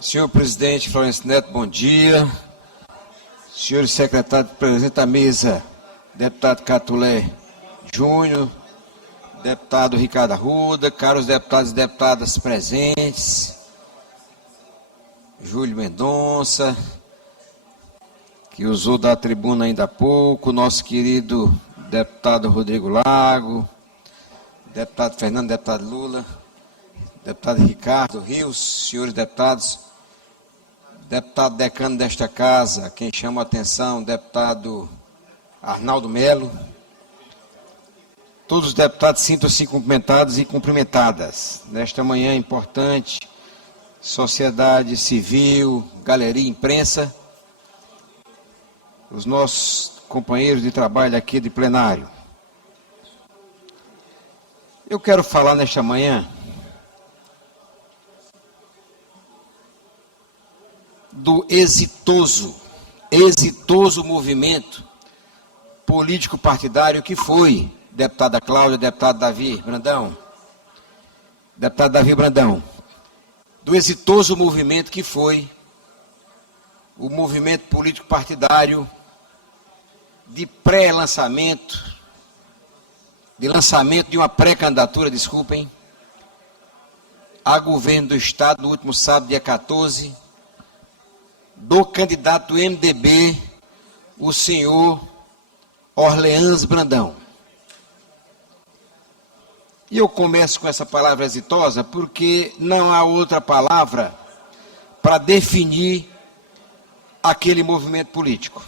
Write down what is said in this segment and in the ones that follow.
Senhor presidente Florencio Neto, bom dia. Senhores secretários presentes à mesa, deputado Catulé Júnior, deputado Ricardo Arruda, caros deputados e deputadas presentes, Júlio Mendonça, que usou da tribuna ainda há pouco, nosso querido deputado Rodrigo Lago, deputado Fernando, deputado Lula, deputado Ricardo Rios, senhores deputados, deputado decano desta casa, quem chama a atenção, deputado Arnaldo Melo, todos os deputados sintam-se cumprimentados e cumprimentadas. Nesta manhã importante, sociedade civil, galeria, imprensa, os nossos companheiros de trabalho aqui de plenário. Eu quero falar nesta manhã do exitoso movimento político-partidário que foi, deputada Cláudia, deputado Davi Brandão, do exitoso movimento que foi o movimento político-partidário de pré-lançamento, de lançamento de uma pré-candidatura, a governo do Estado no último sábado, dia 14, do candidato do MDB, o senhor Orleans Brandão. E eu começo com essa palavra exitosa porque não há outra palavra para definir aquele movimento político.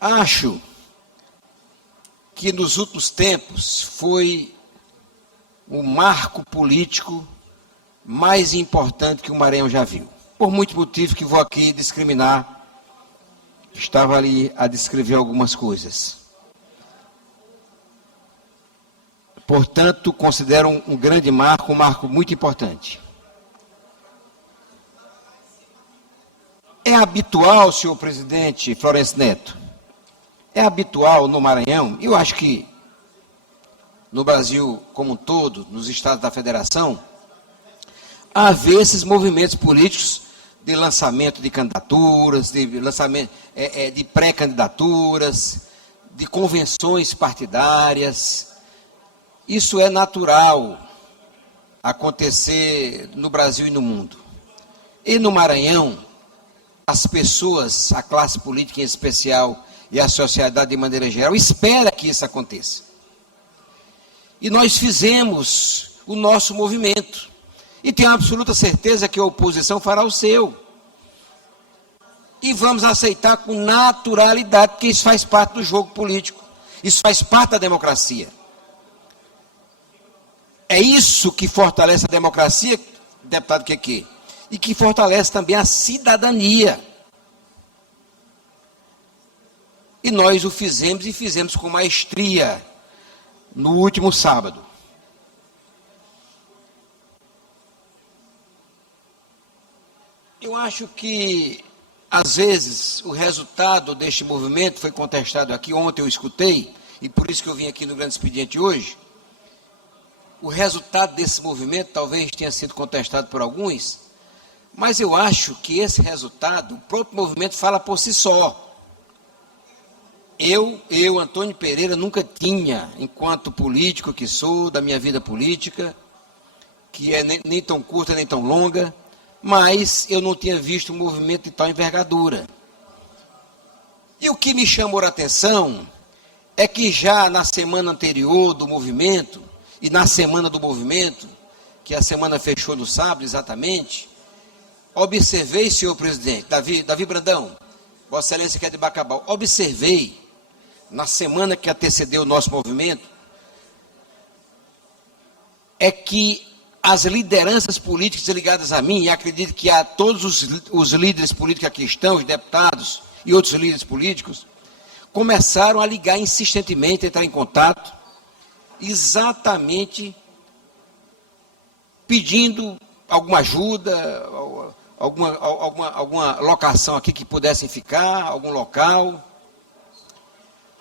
Acho que nos últimos tempos foi o marco político mais importante que o Maranhão já viu. Por muitos motivos que vou aqui discriminar, estava ali a descrever algumas coisas. Portanto, considero um grande marco, um marco muito importante. É habitual, senhor presidente Florencio Neto, é habitual no Maranhão, eu acho que no Brasil como um todo, nos estados da federação, haver esses movimentos políticos de lançamento de candidaturas, de lançamento de pré-candidaturas, de convenções partidárias. Isso é natural acontecer no Brasil e no mundo. E no Maranhão, as pessoas, a classe política em especial e a sociedade de maneira geral, espera que isso aconteça. E nós fizemos o nosso movimento. E tenho absoluta certeza que a oposição fará o seu. E vamos aceitar com naturalidade, porque isso faz parte do jogo político. Isso faz parte da democracia. É isso que fortalece a democracia, deputado Queque, e que fortalece também a cidadania. E nós o fizemos e fizemos com maestria no último sábado. Eu acho que, às vezes, o resultado deste movimento foi contestado aqui, ontem eu escutei, e por isso que eu vim aqui no Grande Expediente hoje. O resultado desse movimento talvez tenha sido contestado por alguns, mas eu acho que esse resultado, o próprio movimento fala por si só. Eu, Antônio Pereira, nunca tinha, enquanto político que sou, da minha vida política, que é nem tão curta nem tão longa, mas eu não tinha visto um movimento de tal envergadura. E o que me chamou a atenção é que já na semana anterior do movimento, e na semana do movimento, que a semana fechou no sábado exatamente, observei, senhor presidente, Davi Brandão, Vossa Excelência que é de Bacabal, observei, na semana que antecedeu o nosso movimento, é que as lideranças políticas ligadas a mim, e acredito que a todos os líderes políticos aqui estão, os deputados e outros líderes políticos, começaram a ligar insistentemente, a entrar em contato, exatamente pedindo alguma ajuda, alguma locação aqui que pudessem ficar, algum local,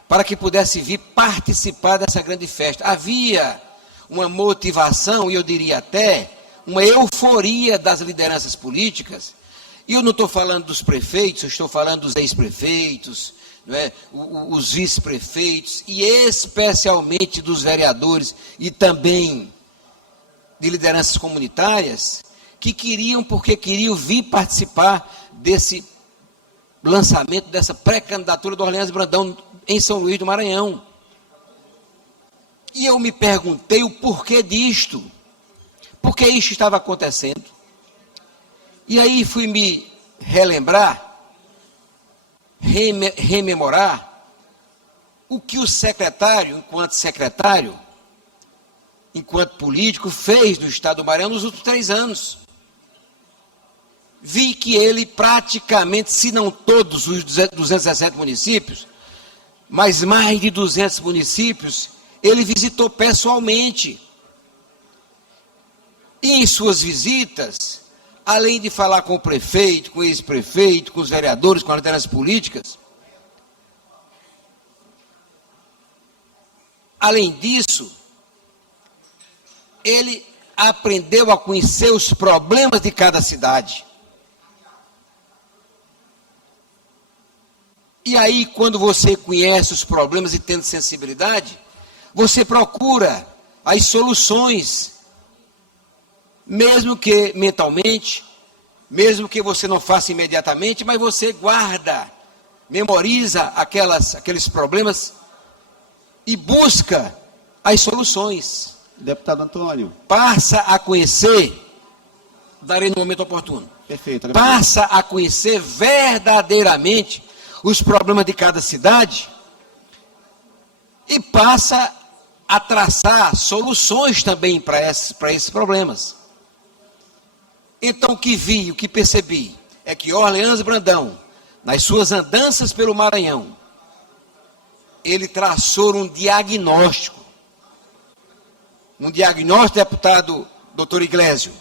para que pudesse vir participar dessa grande festa. Havia uma motivação, e eu diria até, uma euforia das lideranças políticas, e eu não estou falando dos prefeitos, eu estou falando dos ex-prefeitos, não é? Os vice-prefeitos, e especialmente dos vereadores, e também de lideranças comunitárias, que queriam, porque queriam vir participar desse lançamento, dessa pré-candidatura do Orleans Brandão em São Luís do Maranhão. E eu me perguntei o porquê disto, por que isso estava acontecendo. E aí fui me relembrar, rememorar, o que o secretário, enquanto político, fez no estado do Maranhão nos últimos 3 anos. Vi que ele praticamente, se não todos os 217 municípios, mas mais de 200 municípios, ele visitou pessoalmente. E em suas visitas, além de falar com o prefeito, com o ex-prefeito, com os vereadores, com as lideranças políticas, além disso, ele aprendeu a conhecer os problemas de cada cidade. E aí, quando você conhece os problemas e tem sensibilidade, você procura as soluções, mesmo que mentalmente, mesmo que você não faça imediatamente, mas você guarda, memoriza aqueles problemas e busca as soluções. Deputado Antônio. Passa a conhecer, darei no momento oportuno. Perfeito. Passa a conhecer verdadeiramente os problemas de cada cidade e passa a traçar soluções também para esses problemas. Então, o que percebi, é que Orleans Brandão, nas suas andanças pelo Maranhão, ele traçou um diagnóstico, deputado doutor Iglesio,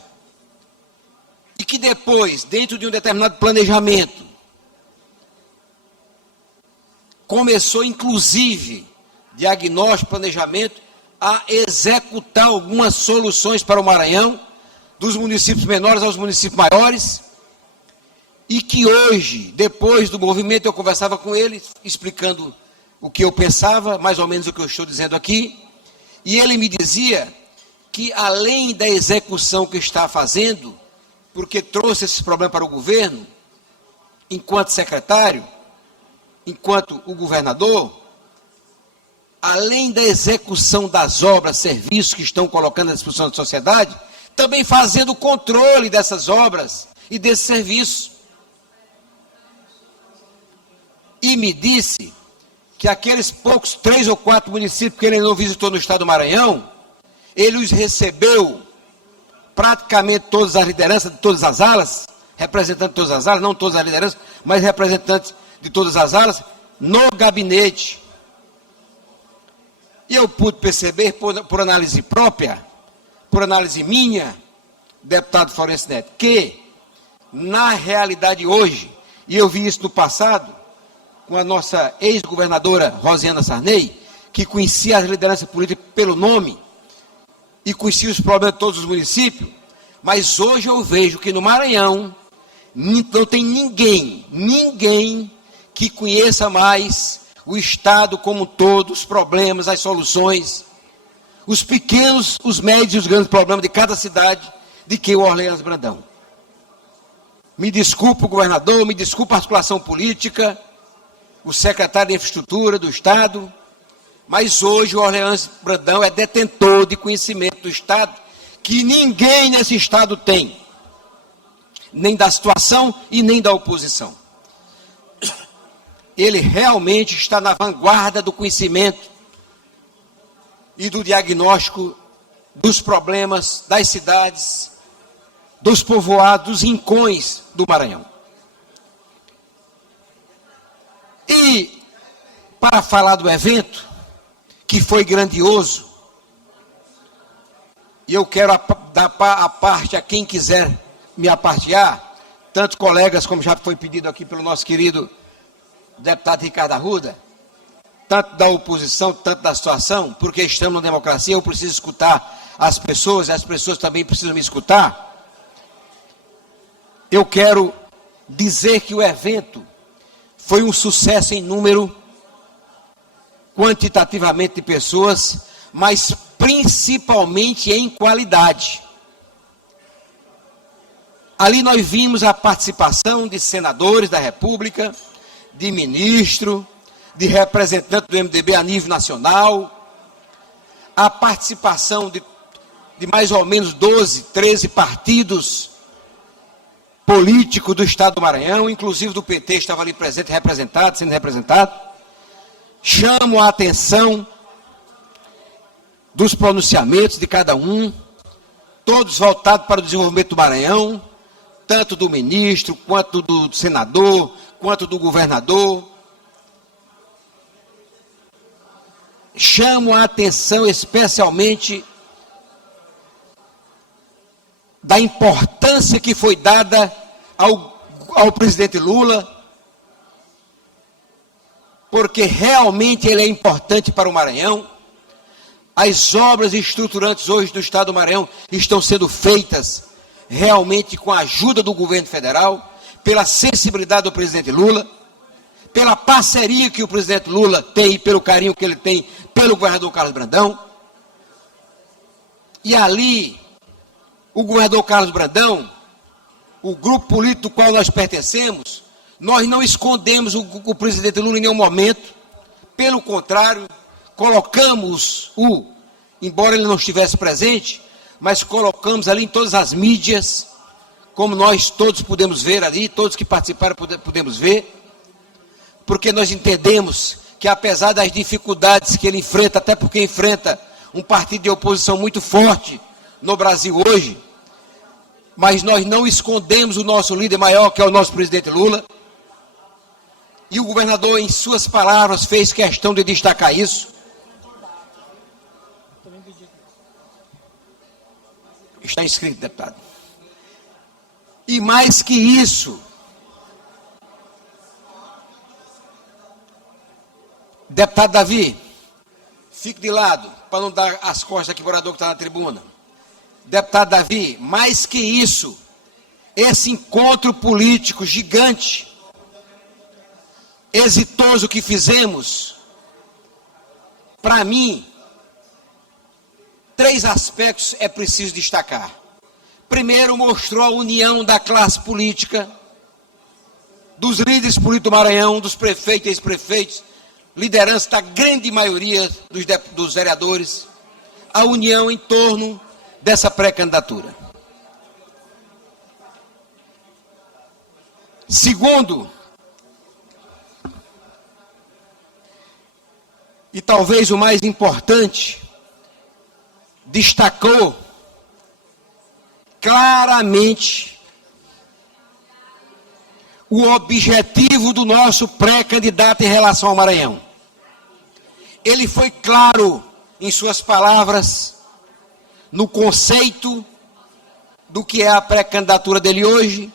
e que depois, dentro de um determinado planejamento, começou, inclusive, diagnóstico, planejamento, a executar algumas soluções para o Maranhão, dos municípios menores aos municípios maiores, e que hoje, depois do movimento, eu conversava com ele, explicando o que eu pensava, mais ou menos o que eu estou dizendo aqui, e ele me dizia que, além da execução que está fazendo, porque trouxe esse problema para o governo, enquanto secretário, enquanto o governador, além da execução das obras, serviços que estão colocando à disposição da sociedade, também fazendo o controle dessas obras e desses serviços. E me disse que aqueles poucos 3 ou 4 municípios que ele não visitou no estado do Maranhão, ele os recebeu, praticamente todas as lideranças de todas as alas, representantes de todas as alas, não todas as lideranças, mas representantes de todas as alas, no gabinete. E eu pude perceber, por análise própria, por análise minha, deputado Florencio Neto, que, na realidade hoje, e eu vi isso no passado, com a nossa ex-governadora Rosiana Sarney, que conhecia as lideranças políticas pelo nome, e conhecia os problemas de todos os municípios, mas hoje eu vejo que no Maranhão, não tem ninguém que conheça mais o Estado como um todo, os problemas, as soluções, os pequenos, os médios e os grandes problemas de cada cidade, de que o Orleans Brandão. Me desculpa o governador, me desculpa a articulação política, o secretário de Infraestrutura do Estado, mas hoje o Orleans Brandão é detentor de conhecimento do Estado, que ninguém nesse Estado tem, nem da situação e nem da oposição. Ele realmente está na vanguarda do conhecimento e do diagnóstico dos problemas das cidades, dos povoados, dos rincões do Maranhão. E, para falar do evento, que foi grandioso, e eu quero dar a parte a quem quiser me apartear, tanto colegas, como já foi pedido aqui pelo nosso querido deputado Ricardo Arruda, tanto da oposição, tanto da situação, porque estamos na democracia, eu preciso escutar as pessoas, e as pessoas também precisam me escutar, eu quero dizer que o evento foi um sucesso em número, quantitativamente de pessoas, mas principalmente em qualidade. Ali nós vimos a participação de senadores da República, de ministro, de representante do MDB a nível nacional, a participação de mais ou menos 12, 13 partidos políticos do Estado do Maranhão, inclusive do PT estava ali presente, sendo representado. Chamo a atenção dos pronunciamentos de cada um, todos voltados para o desenvolvimento do Maranhão, tanto do ministro, quanto do senador, quanto do governador. Chamo a atenção especialmente da importância que foi dada ao presidente Lula, porque realmente ele é importante para o Maranhão. As obras estruturantes hoje do Estado do Maranhão estão sendo feitas realmente com a ajuda do governo federal, pela sensibilidade do presidente Lula, pela parceria que o presidente Lula tem e pelo carinho que ele tem pelo governador Carlos Brandão. E ali, o governador Carlos Brandão, o grupo político do qual nós pertencemos, nós não escondemos o presidente Lula em nenhum momento. Pelo contrário, colocamos embora ele não estivesse presente, mas colocamos ali em todas as mídias, como nós todos podemos ver ali, todos que participaram podemos ver, porque nós entendemos que apesar das dificuldades que ele enfrenta, até porque enfrenta um partido de oposição muito forte no Brasil hoje, mas nós não escondemos o nosso líder maior, que é o nosso presidente Lula, e o governador, em suas palavras, fez questão de destacar isso. Está inscrito, deputado. E mais que isso, deputado Davi, fique de lado, para não dar as costas aqui para o orador que está na tribuna. Deputado Davi, mais que isso, esse encontro político gigante, exitoso que fizemos, para mim, 3 aspectos é preciso destacar. Primeiro, mostrou a união da classe política, dos líderes políticos do Maranhão, dos prefeitos e ex-prefeitos, liderança da grande maioria dos vereadores, a união em torno dessa pré-candidatura. Segundo, e talvez o mais importante, destacou claramente o objetivo do nosso pré-candidato em relação ao Maranhão. Ele foi claro em suas palavras, no conceito do que é a pré-candidatura dele hoje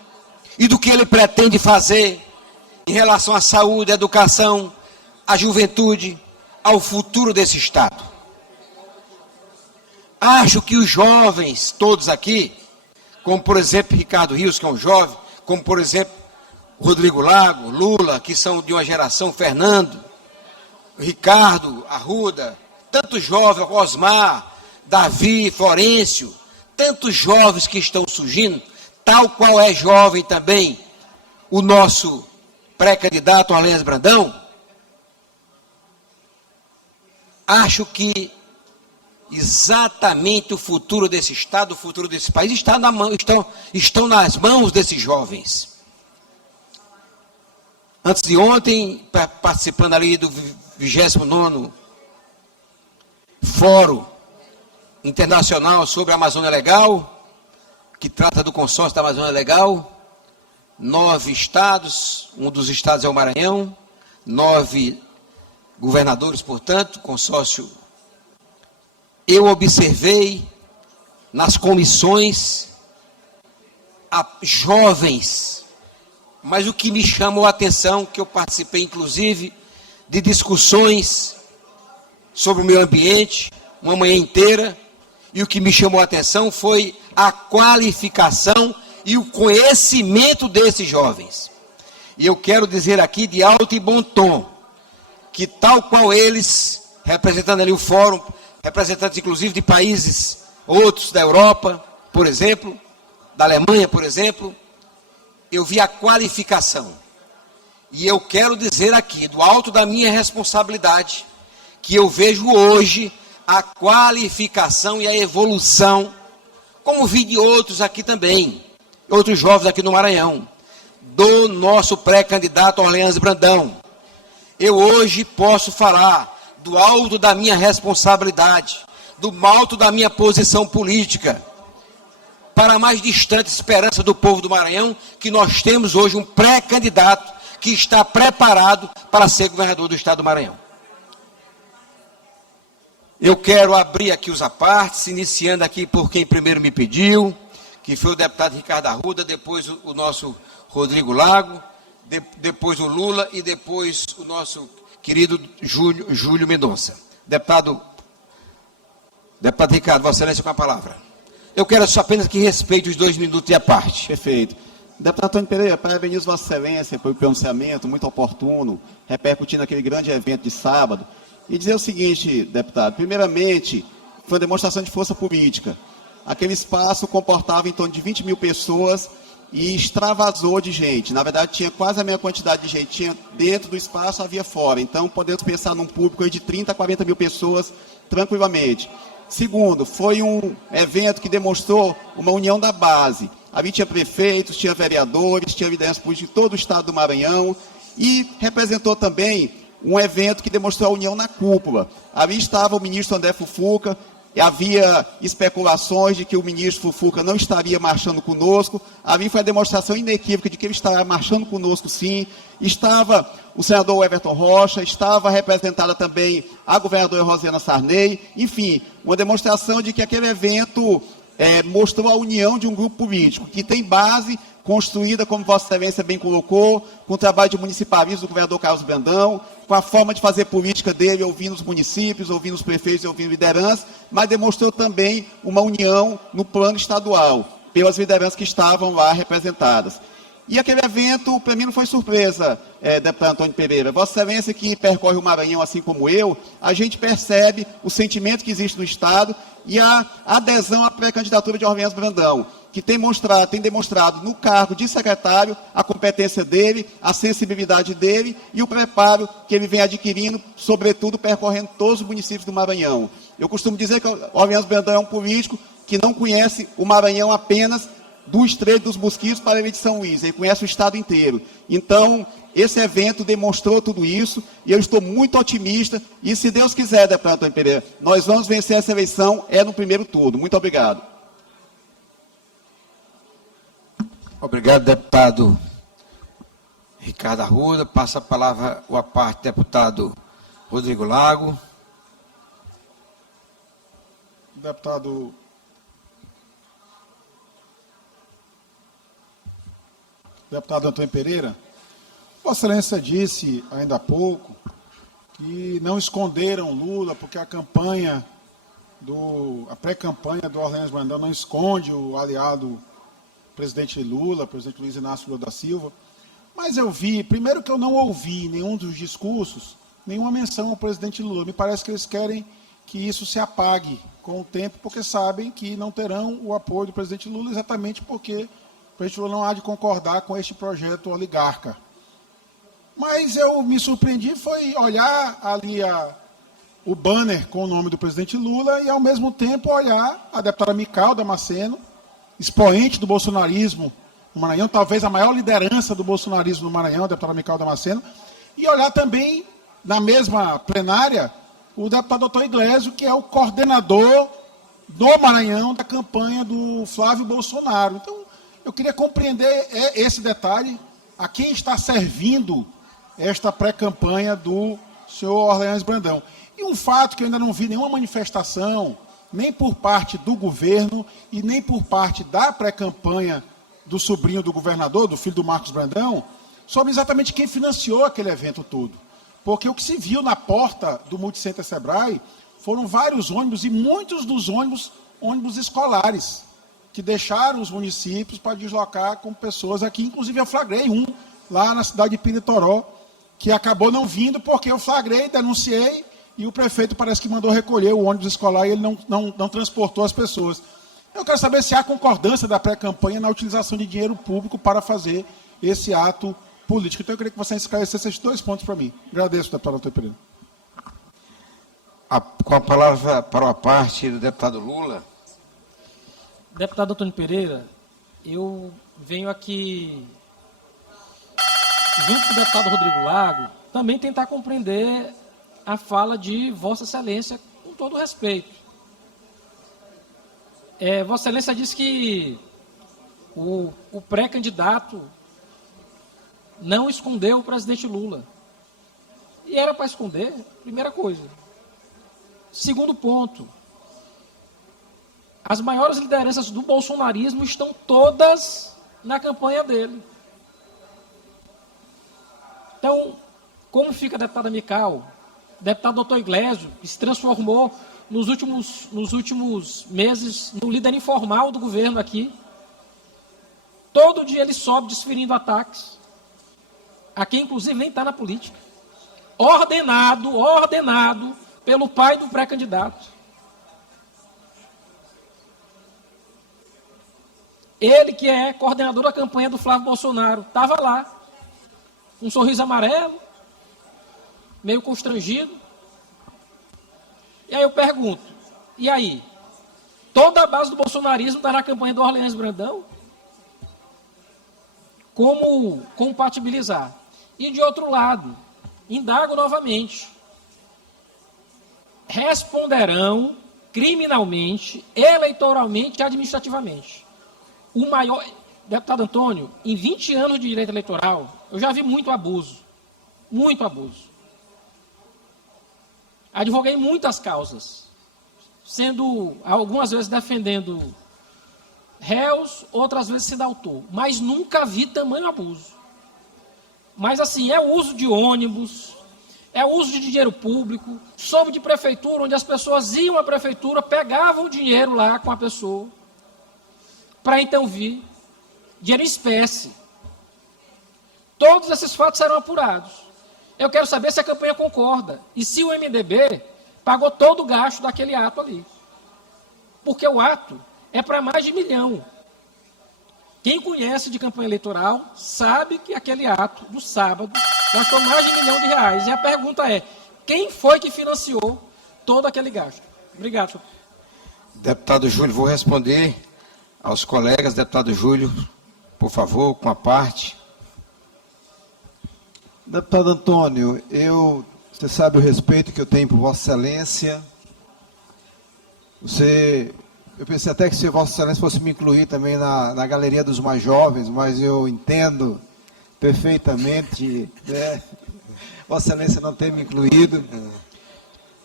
e do que ele pretende fazer em relação à saúde, à educação, à juventude, ao futuro desse Estado. Acho que os jovens, todos aqui, como por exemplo Ricardo Rios, que é um jovem, como por exemplo Rodrigo Lago, Lula, que são de uma geração, Fernando, Ricardo, Arruda, tantos jovens, Osmar, Davi, Florencio, tantos jovens que estão surgindo, tal qual é jovem também o nosso pré-candidato Arlésio Brandão. Acho que exatamente o futuro desse Estado, o futuro desse país estão nas mãos desses jovens. Antes de ontem, participando ali do 29º Fórum Internacional sobre a Amazônia Legal, que trata do consórcio da Amazônia Legal, 9 estados, um dos estados é o Maranhão, 9 governadores, portanto, consórcio. Eu observei nas comissões jovens, mas o que me chamou a atenção, que eu participei inclusive de discussões sobre o meio ambiente, uma manhã inteira, E o que me chamou a atenção foi a qualificação e o conhecimento desses jovens. E eu quero dizer aqui de alto e bom tom, que tal qual eles, representando ali o fórum, representantes inclusive de países outros da Europa, por exemplo, da Alemanha, por exemplo, eu vi a qualificação. E eu quero dizer aqui, do alto da minha responsabilidade, que eu vejo hoje a qualificação e a evolução, como vi de outros aqui também, outros jovens aqui no Maranhão, do nosso pré-candidato Orleans Brandão. Eu hoje posso falar do alto da minha responsabilidade, do alto da minha posição política, para a mais distante esperança do povo do Maranhão, que nós temos hoje um pré-candidato que está preparado para ser governador do estado do Maranhão. Eu quero abrir aqui os apartes, iniciando aqui por quem primeiro me pediu, que foi o deputado Ricardo Arruda, depois o nosso Rodrigo Lago, depois o Lula e depois o nosso querido Júlio Mendonça. Deputado Ricardo, Vossa Excelência com a palavra. Eu quero só apenas que respeite os 2 minutos e a parte. Perfeito. Deputado Antônio Pereira, parabenizo Vossa Excelência pelo pronunciamento muito oportuno, repercutindo aquele grande evento de sábado. E dizer o seguinte, deputado, primeiramente, foi uma demonstração de força política. Aquele espaço comportava em torno de 20 mil pessoas e extravasou de gente. Na verdade, tinha quase a mesma quantidade de gente. Tinha dentro do espaço, havia fora. Então, podemos pensar num público de 30 a 40 mil pessoas tranquilamente. Segundo, foi um evento que demonstrou uma união da base. Ali tinha prefeitos, tinha vereadores, tinha lideranças políticas de todo o estado do Maranhão e representou também um evento que demonstrou a união na cúpula. Ali estava o ministro André Fufuca, havia especulações de que o ministro Fufuca não estaria marchando conosco. Ali foi a demonstração inequívoca de que ele estava marchando conosco, sim. Estava o senador Everton Rocha, estava representada também a governadora Rosiana Sarney. Enfim, uma demonstração de que aquele evento mostrou a união de um grupo político que tem base construída, como Vossa Excelência bem colocou, com o trabalho de municipalismo do governador Carlos Brandão, com a forma de fazer política dele, ouvindo os municípios, ouvindo os prefeitos, ouvindo lideranças, mas demonstrou também uma união no plano estadual, pelas lideranças que estavam lá representadas. E aquele evento, para mim, não foi surpresa, deputado Antônio Pereira. Vossa Excelência, que percorre o Maranhão, assim como eu, a gente percebe o sentimento que existe no Estado e a adesão à pré-candidatura de Orleans Brandão, que tem demonstrado no cargo de secretário a competência dele, a sensibilidade dele e o preparo que ele vem adquirindo, sobretudo percorrendo todos os municípios do Maranhão. Eu costumo dizer que Orleans Brandão é um político que não conhece o Maranhão apenas do Estreito dos Mosquitos para a ilha de São Luís, ele conhece o estado inteiro. Então, esse evento demonstrou tudo isso, e eu estou muito otimista, e se Deus quiser, deputado Antônio Pereira, nós vamos vencer essa eleição, no primeiro turno. Muito obrigado. Obrigado, deputado Ricardo Arruda. Passa a palavra o aparte deputado Rodrigo Lago. Deputado Antônio Pereira, Vossa Excelência disse ainda há pouco que não esconderam Lula porque a pré-campanha do Orleans Brandão não esconde o aliado presidente Lula, presidente Luiz Inácio Lula da Silva. Mas eu vi, primeiro que eu não ouvi em nenhum dos discursos, nenhuma menção ao presidente Lula. Me parece que eles querem que isso se apague com o tempo, porque sabem que não terão o apoio do presidente Lula, exatamente porque o presidente Lula não há de concordar com este projeto oligarca. Mas eu me surpreendi, foi olhar ali o banner com o nome do presidente Lula e, ao mesmo tempo, olhar a deputada Mical Damasceno, expoente do bolsonarismo no Maranhão, talvez a maior liderança do bolsonarismo no Maranhão, a deputada Mical Damasceno, e olhar também, na mesma plenária, o deputado Doutor Iglesio, que é o coordenador do Maranhão da campanha do Flávio Bolsonaro. Então, eu queria compreender esse detalhe, a quem está servindo esta pré-campanha do senhor Orleans Brandão. E um fato que eu ainda não vi nenhuma manifestação, nem por parte do governo e nem por parte da pré-campanha do sobrinho do governador, do filho do Marcos Brandão, sobre exatamente quem financiou aquele evento todo. Porque o que se viu na porta do Multicenter Sebrae foram vários ônibus, e muitos dos ônibus ônibus escolares, que deixaram os municípios para deslocar com pessoas aqui. Inclusive, eu flagrei um lá na cidade de Piritoró, que acabou não vindo porque eu flagrei, denunciei, e o prefeito parece que mandou recolher o ônibus escolar e ele não transportou as pessoas. Eu quero saber se há concordância da pré-campanha na utilização de dinheiro público para fazer esse ato político. Então, eu queria que você esclarecesse esses 2 pontos para mim. Agradeço, deputado Antônio Pereira. Com a palavra para a parte do deputado Lula. Deputado Antônio Pereira, eu venho aqui, junto com o deputado Rodrigo Lago, também tentar compreender a fala de Vossa Excelência com todo respeito. Vossa Excelência disse que o pré-candidato não escondeu o presidente Lula. E era para esconder, primeira coisa. Segundo ponto, as maiores lideranças do bolsonarismo estão todas na campanha dele. Então, como fica a deputada Mical, deputado doutor Iglesio, que se transformou nos últimos meses no líder informal do governo aqui. Todo dia ele sobe desferindo ataques, a quem inclusive nem está na política. Ordenado pelo pai do pré-candidato. Ele, que é coordenador da campanha do Flávio Bolsonaro, estava lá, com um sorriso amarelo, meio constrangido. E aí eu pergunto, e aí? Toda a base do bolsonarismo está na campanha do Orleans Brandão? Como compatibilizar? E de outro lado, indago novamente, responderão criminalmente, eleitoralmente e administrativamente. O maior... Deputado Antônio, em 20 anos de direito eleitoral, eu já vi muito abuso. Muito abuso. Advoguei muitas causas, sendo algumas vezes defendendo réus, outras vezes sendo autor. Mas nunca vi tamanho abuso. Mas assim, é o uso de ônibus, é o uso de dinheiro público, soube de prefeitura, onde as pessoas iam à prefeitura, pegavam o dinheiro lá com a pessoa, para então vir, dinheiro em espécie. Todos esses fatos serão apurados. Eu quero saber se a campanha concorda, e se o MDB pagou todo o gasto daquele ato ali. Porque o ato é para mais de 1 milhão. Quem conhece de campanha eleitoral sabe que aquele ato do sábado gastou mais de R$1 milhão. E a pergunta é, quem foi que financiou todo aquele gasto? Obrigado, senhor. Deputado Júlio, vou responder aos colegas. Deputado Júlio, por favor, com a parte. Deputado Antônio, você sabe o respeito que eu tenho por Vossa Excelência. Eu pensei até que se Vossa Excelência fosse me incluir também na galeria dos mais jovens, mas eu entendo perfeitamente, né, Vossa Excelência não ter me incluído.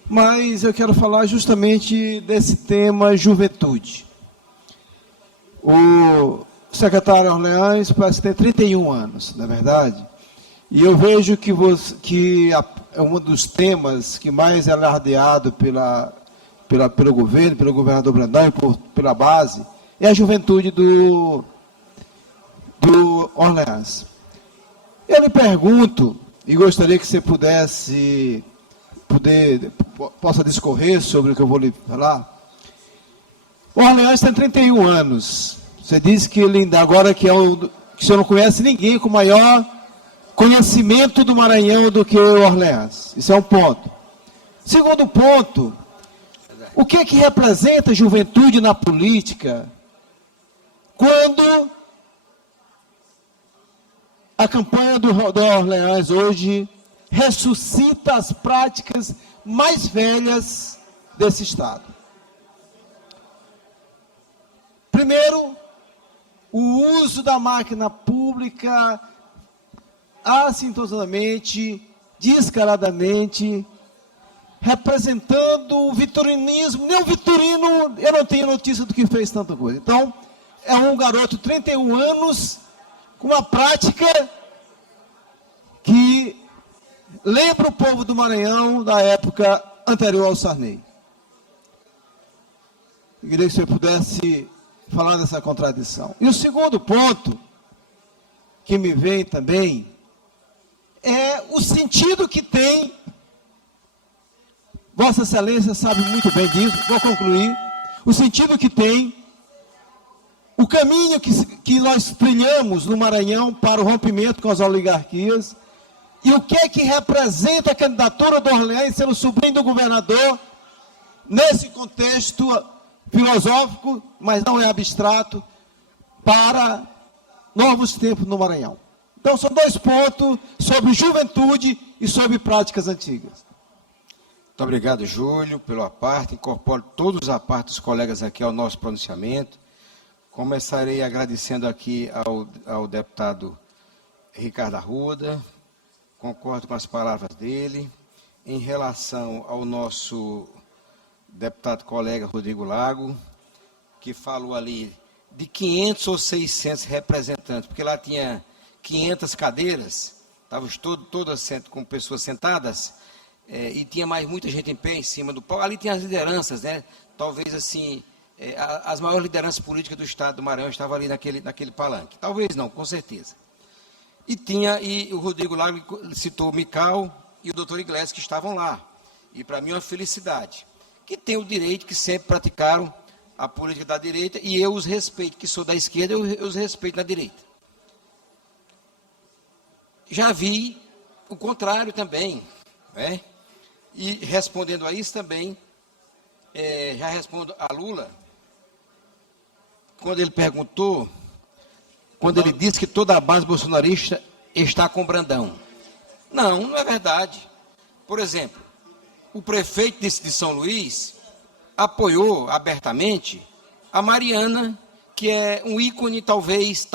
Mas eu quero falar justamente desse tema juventude. O secretário Orleans parece ter 31 anos, na verdade. E eu vejo que é um dos temas que mais é alardeado pelo governo, pelo governador Brandão e pela base, é a juventude do Orleans. Eu lhe pergunto, e gostaria que você possa discorrer sobre o que eu vou lhe falar. O Orleans tem 31 anos. Você disse que ele ainda agora que o senhor não conhece ninguém com maior conhecimento do Maranhão do que o Orleans. Isso é um ponto. Segundo ponto, o que representa a juventude na política quando a campanha do Orleans hoje ressuscita as práticas mais velhas desse Estado? Primeiro, o uso da máquina pública assintosamente, descaradamente, representando o vitorinismo. Nem o Vitorino, eu não tenho notícia do que fez tanta coisa. Então, é um garoto de 31 anos, com uma prática que lembra o povo do Maranhão da época anterior ao Sarney. Eu queria que você pudesse falar dessa contradição. E o segundo ponto que me vem também é o sentido que tem, Vossa Excelência sabe muito bem disso, vou concluir, o sentido que tem o caminho que nós trilhamos no Maranhão para o rompimento com as oligarquias e o que é que representa a candidatura do Orleans sendo sobrinho do governador nesse contexto filosófico, mas não é abstrato, para novos tempos no Maranhão. Então, são dois pontos sobre juventude e sobre práticas antigas. Muito obrigado, Júlio, pela parte. Incorporo todos os partes dos colegas aqui ao nosso pronunciamento. Começarei agradecendo aqui ao deputado Ricardo Arruda. Concordo com as palavras dele. Em relação ao nosso deputado colega Rodrigo Lago, que falou ali de 500 ou 600 representantes, porque lá tinha 500 cadeiras, estavam todas com pessoas sentadas, e tinha mais muita gente em pé em cima do palco. Ali tinha as lideranças, né? Talvez assim, as maiores lideranças políticas do estado do Maranhão estavam ali naquele palanque. Talvez não, com certeza. E o Rodrigo Lago citou o Mical e o doutor Iglesias, que estavam lá. E para mim é uma felicidade. Que tem o direito, que sempre praticaram a política da direita, e eu os respeito, que sou da esquerda, eu os respeito na direita. Já vi o contrário também, né? E respondendo a isso também, já respondo a Lula, quando ele perguntou, quando ele disse que toda a base bolsonarista está com Brandão. Não é verdade. Por exemplo, o prefeito de São Luís apoiou abertamente a Mariana, que é um ícone, talvez,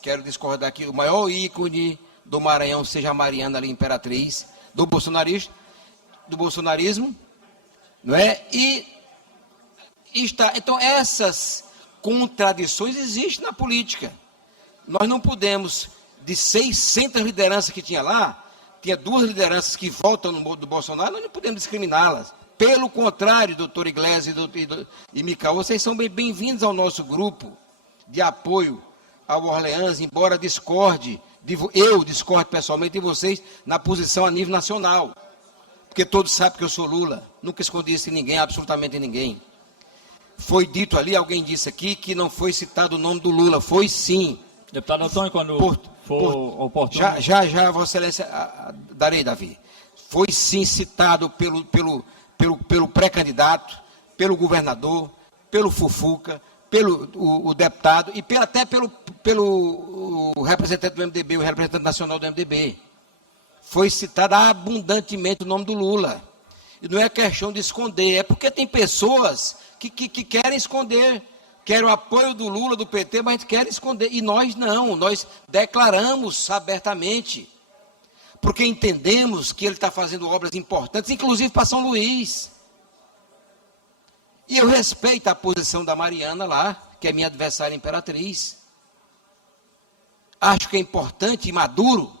quero discordar aqui, o maior ícone do Maranhão seja a Mariana ali, imperatriz, do bolsonarismo, não é? Então, essas contradições existem na política. Nós não podemos, de 600 lideranças que tinha lá, tinha 2 lideranças que votam do Bolsonaro, nós não podemos discriminá-las. Pelo contrário, doutor Iglesias e Mical, vocês são bem-vindos ao nosso grupo de apoio ao Orleans, embora eu discorde pessoalmente de vocês na posição a nível nacional. Porque todos sabem que eu sou Lula, nunca escondi isso em ninguém, absolutamente em ninguém. Foi dito ali, alguém disse aqui, que não foi citado o nome do Lula, foi sim. Deputado Antônio, quando for oportuno... Já, Vossa Excelência, darei, Davi. Foi sim citado pelo pré-candidato, pelo governador, pelo Fufuca, pelo deputado e até pelo representante do MDB, o representante nacional do MDB. Foi citado abundantemente o nome do Lula. E não é questão de esconder, é porque tem pessoas que querem esconder, querem o apoio do Lula, do PT, mas querem esconder. E nós não, nós declaramos abertamente, porque entendemos que ele está fazendo obras importantes, inclusive para São Luís. E eu respeito a posição da Mariana lá, que é minha adversária imperatriz. Acho que é importante e maduro,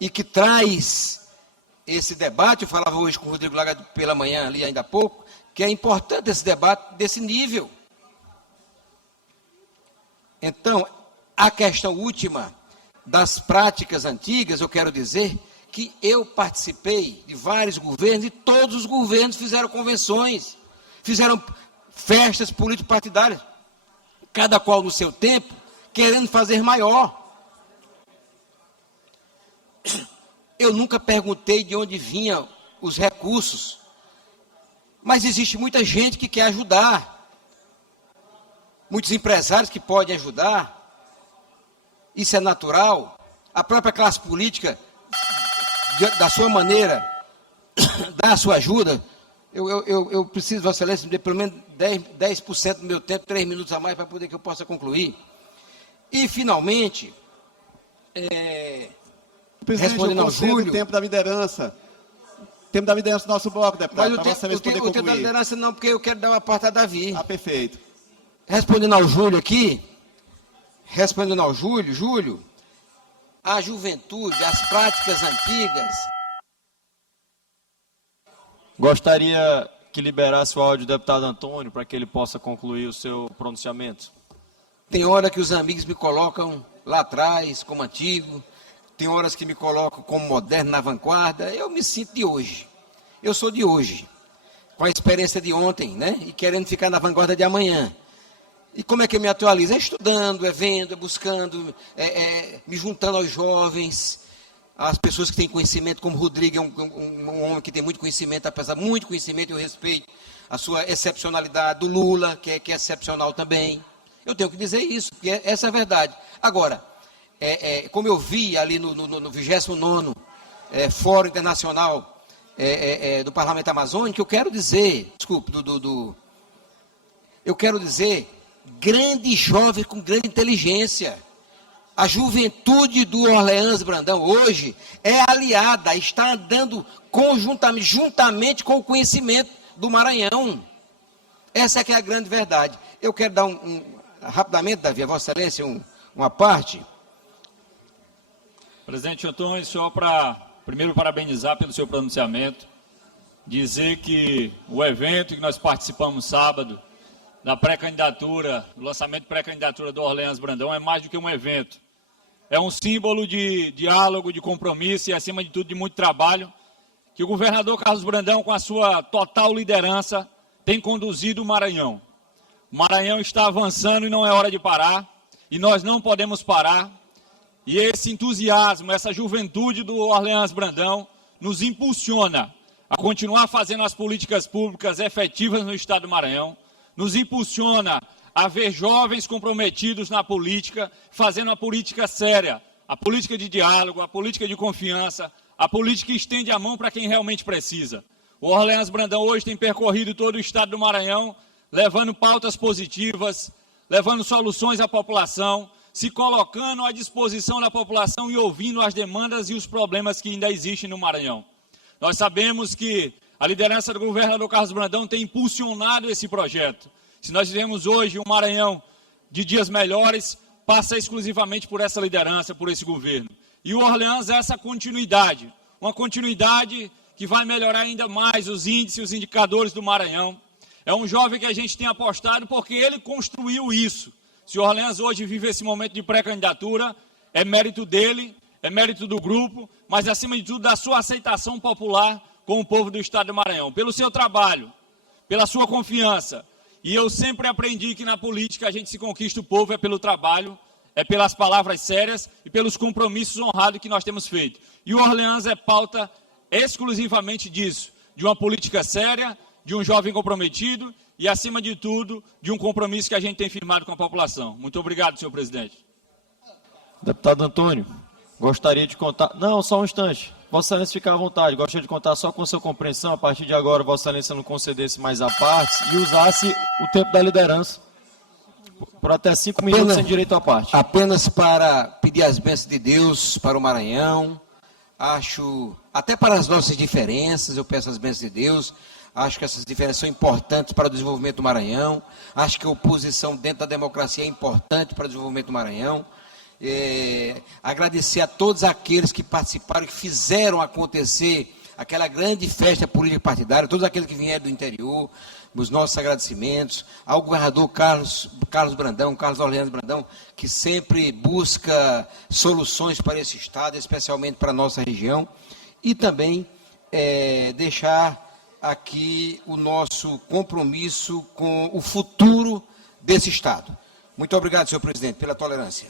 e que traz esse debate. Eu falava hoje com o Rodrigo Laga pela manhã, ali ainda há pouco, que é importante esse debate desse nível. Então, a questão última das práticas antigas, eu quero dizer que eu participei de vários governos e todos os governos fizeram convenções, fizeram festas político-partidárias, cada qual no seu tempo, querendo fazer maior. Eu nunca perguntei de onde vinham os recursos, mas existe muita gente que quer ajudar, muitos empresários que podem ajudar, isso é natural. A própria classe política, da sua maneira, dá a sua ajuda. Eu preciso, Vossa Excelência, me dê pelo menos 10% do meu tempo, 3 minutos a mais, para poder que eu possa concluir. E, finalmente, respondendo ao Júlio... o tempo da liderança. Tempo da liderança do nosso bloco, deputado. Mas o tempo da liderança não, porque eu quero dar uma parte a Davi. Ah, perfeito. Respondendo ao Júlio aqui, Júlio, a juventude, as práticas antigas... Gostaria que liberasse o áudio do deputado Antônio para que ele possa concluir o seu pronunciamento. Tem hora que os amigos me colocam lá atrás, como antigo. Tem horas que me colocam como moderno, na vanguarda. Eu me sinto de hoje. Eu sou de hoje. Com a experiência de ontem, né? E querendo ficar na vanguarda de amanhã. E como é que eu me atualizo? É estudando, é vendo, é buscando, me juntando aos jovens, às pessoas que têm conhecimento, como o Rodrigo é um homem que tem muito conhecimento, apesar de muito conhecimento, eu respeito a sua excepcionalidade, do Lula, que é excepcional também. Eu tenho que dizer isso, porque essa é a verdade. Agora, como eu vi ali no 29º Fórum Internacional do Parlamento Amazônico, eu quero dizer, desculpe, eu quero dizer, grande jovem com grande inteligência. A juventude do Orleans Brandão hoje é aliada, está andando juntamente com o conhecimento do Maranhão. Essa é que é a grande verdade. Eu quero dar rapidamente, Davi, a Vossa Excelência, uma parte. Presidente Antônio, só para primeiro parabenizar pelo seu pronunciamento, dizer que o evento que nós participamos sábado, da pré-candidatura, do lançamento de pré-candidatura do Orleans Brandão, é mais do que um evento. É um símbolo de diálogo, de compromisso e, acima de tudo, de muito trabalho, que o governador Carlos Brandão, com a sua total liderança, tem conduzido o Maranhão. O Maranhão está avançando e não é hora de parar, e nós não podemos parar. E esse entusiasmo, essa juventude do Orleans Brandão, nos impulsiona a continuar fazendo as políticas públicas efetivas no estado do Maranhão, nos impulsiona a ver jovens comprometidos na política, fazendo a política séria, a política de diálogo, a política de confiança, a política que estende a mão para quem realmente precisa. O Orleans Brandão hoje tem percorrido todo o estado do Maranhão, levando pautas positivas, levando soluções à população, se colocando à disposição da população e ouvindo as demandas e os problemas que ainda existem no Maranhão. Nós sabemos que a liderança do governador Carlos Brandão tem impulsionado esse projeto. Se nós vivemos hoje um Maranhão de dias melhores, passa exclusivamente por essa liderança, por esse governo. E o Orleans é essa continuidade, uma continuidade que vai melhorar ainda mais os índices, os indicadores do Maranhão. É um jovem que a gente tem apostado porque ele construiu isso. Se o Orleans hoje vive esse momento de pré-candidatura, é mérito dele, é mérito do grupo, mas acima de tudo da sua aceitação popular com o povo do estado do Maranhão, pelo seu trabalho, pela sua confiança. E eu sempre aprendi que na política a gente se conquista o povo é pelo trabalho, é pelas palavras sérias e pelos compromissos honrados que nós temos feito. E o Orleans é pauta exclusivamente disso, de uma política séria, de um jovem comprometido e, acima de tudo, de um compromisso que a gente tem firmado com a população. Muito obrigado, senhor presidente. Deputado Antônio, gostaria de contar... Não, só um instante. Vossa Excelência fica à vontade. Gostaria de contar só com sua compreensão. A partir de agora, Vossa Excelência não concedesse mais a parte e usasse o tempo da liderança. Por até 5 minutos sem direito à parte. Apenas para pedir as bênçãos de Deus para o Maranhão. Acho, até para as nossas diferenças, eu peço as bênçãos de Deus. Acho que essas diferenças são importantes para o desenvolvimento do Maranhão. Acho que a oposição dentro da democracia é importante para o desenvolvimento do Maranhão. Agradecer a todos aqueles que participaram, que fizeram acontecer aquela grande festa política partidária, todos aqueles que vieram do interior, os nossos agradecimentos, ao governador Carlos Brandão, Carlos Orleans Brandão, que sempre busca soluções para esse estado, especialmente para a nossa região, e também deixar aqui o nosso compromisso com o futuro desse estado. Muito obrigado, senhor presidente, pela tolerância.